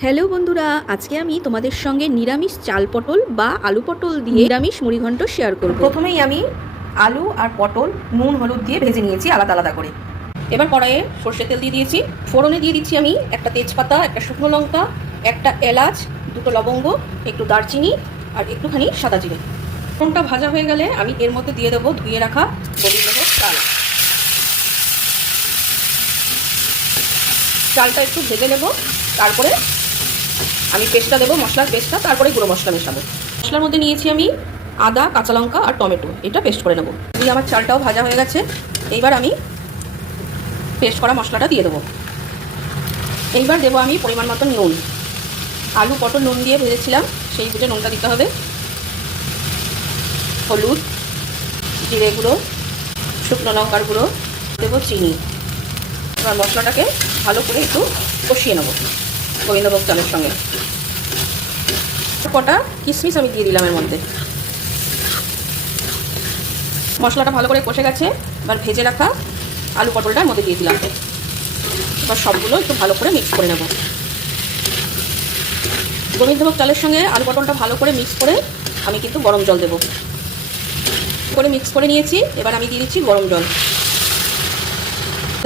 Hello বন্ধুরা, আজকে আমি তোমাদের সঙ্গে নিরামিষ চাল পটল বা আলু পটল দিয়ে নিরামিষ মুড়িঘণ্ট শেয়ার করব। প্রথমেই আমি আলু আর পটল নুন হলুদ দিয়ে ভেজে নিয়েছি আলাদা আলাদা করে। এবার কড়াইয়ে সর্ষের তেল দিয়ে দিয়েছি। ফোড়নে দিয়ে দিচ্ছি আমি একটা তেজপাতা, একটা শুকনো লঙ্কা, একটা এলাচ, দুটো লবঙ্গ, একটু দারচিনি আর একটুখানি সাদা জিরে। ফোড়নটা ভাজা হয়ে গেলে আমি এর মধ্যে দিয়ে দেবো ধুয়ে রাখা গোবিন্দভোগ চাল। চালটা একটু ভেজে নেব, তারপরে আমি পেস্টটা দেবো, মশলার পেস্টটা, তারপরে গুঁড়ো মশলা মেশাবো। মশলার মধ্যে নিয়েছি আমি আদা, কাঁচা লঙ্কা আর টমেটো, এটা পেস্ট করে নেবো। দিয়ে আমার চালটাও ভাজা হয়ে গেছে। এইবার আমি পেস্ট করা মশলাটা দিয়ে দেবো। এইবার দেবো আমি পরিমাণ মতো নুন। আলু পটল নুন দিয়ে ভেজেছিলাম, সেই বুঝে নুনটা দিতে হবে। হলুদ, জিরে গুঁড়ো, শুকনো লঙ্কার গুঁড়ো, দেবো চিনি। এবার মশলাটাকে ভালো করে একটু কষিয়ে নেবো গোবিন্দভোগ চালের সঙ্গে। কটা কিশমিশ আমি দিয়ে দিলাম এর মধ্যে। মশলাটা ভালো করে কষে গেছে। এবার ভেজে রাখা আলু পটলটার মধ্যে দিয়ে দিলাম। এবার সবগুলো একটু ভালো করে মিক্স করে নেব। গোবিন্দভোগ চালের সঙ্গে আলু পটলটা ভালো করে মিক্স করে আমি কিন্তু গরম জল দেবো। করে মিক্স করে নিয়েছি। এবার আমি দিয়ে দিচ্ছি গরম জল।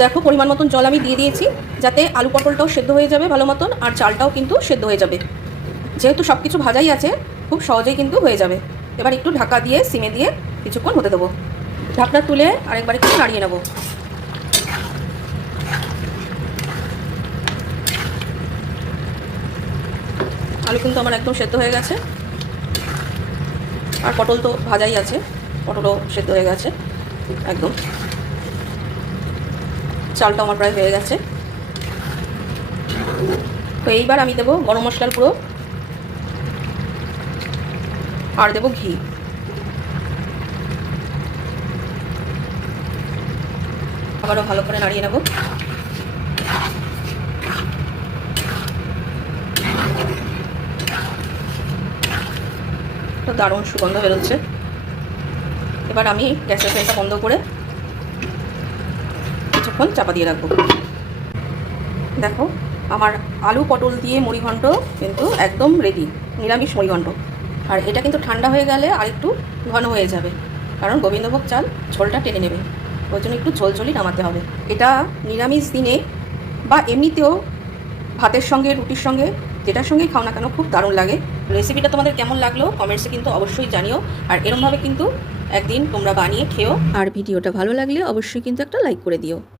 দেখো পরিমাণ মতন জল আমি দিয়ে দিয়েছি, যাতে আলু পটলটাও সেদ্ধ হয়ে যাবে ভালো মতন, আর চালটাও কিন্তু সেদ্ধ হয়ে যাবে। যেহেতু সব কিছু ভাজাই আছে, খুব সহজেই কিন্তু হয়ে যাবে। এবার একটু ঢাকা দিয়ে সিমে দিয়ে কিছুক্ষণ হতে দেবো। ঢাকনা তুলে আরেকবার একটু নাড়িয়ে নেব। আলু কিন্তু আমার একদম সেদ্ধ হয়ে গেছে, আর পটল তো ভাজাই আছে, পটলও সেদ্ধ হয়ে গেছে একদম। চালটা আমার প্রায় হয়ে গেছে। তো এইবার আমি দেবো গরম মশলার গুঁড়ো আর দেবো ঘি। আবারও ভালো করে নাড়িয়ে নেব। তো দারুণ সুগন্ধ বেরোচ্ছে। এবার আমি গ্যাসের ফ্লেমটা বন্ধ করে কিছুক্ষণ চাপা দিয়ে রাখবো। দেখো আমার আলু পটল দিয়ে মুড়িঘণ্ট কিন্তু একদম রেডি, নিরামিষ মুড়িঘণ্ট। আর এটা কিন্তু ঠান্ডা হয়ে গেলে আর একটু ঘন হয়ে যাবে, কারণ গোবিন্দভোগ চাল ঝোলটা টেনে নেবে, ওই জন্য একটু ঝোলঝোলই নামাতে হবে। এটা নিরামিষ দিনে বা এমনিতেও ভাতের সঙ্গে, রুটির সঙ্গে, যেটার সঙ্গেই খাও না কেন খুব দারুণ লাগে। রেসিপিটা তোমাদের কেমন লাগলো কমেন্টসে কিন্তু অবশ্যই জানিও। আর এরমভাবে কিন্তু একদিন তোমরা বানিয়ে খেও। আর ভিডিওটা ভালো লাগলে অবশ্যই কিন্তু একটা লাইক করে দিও।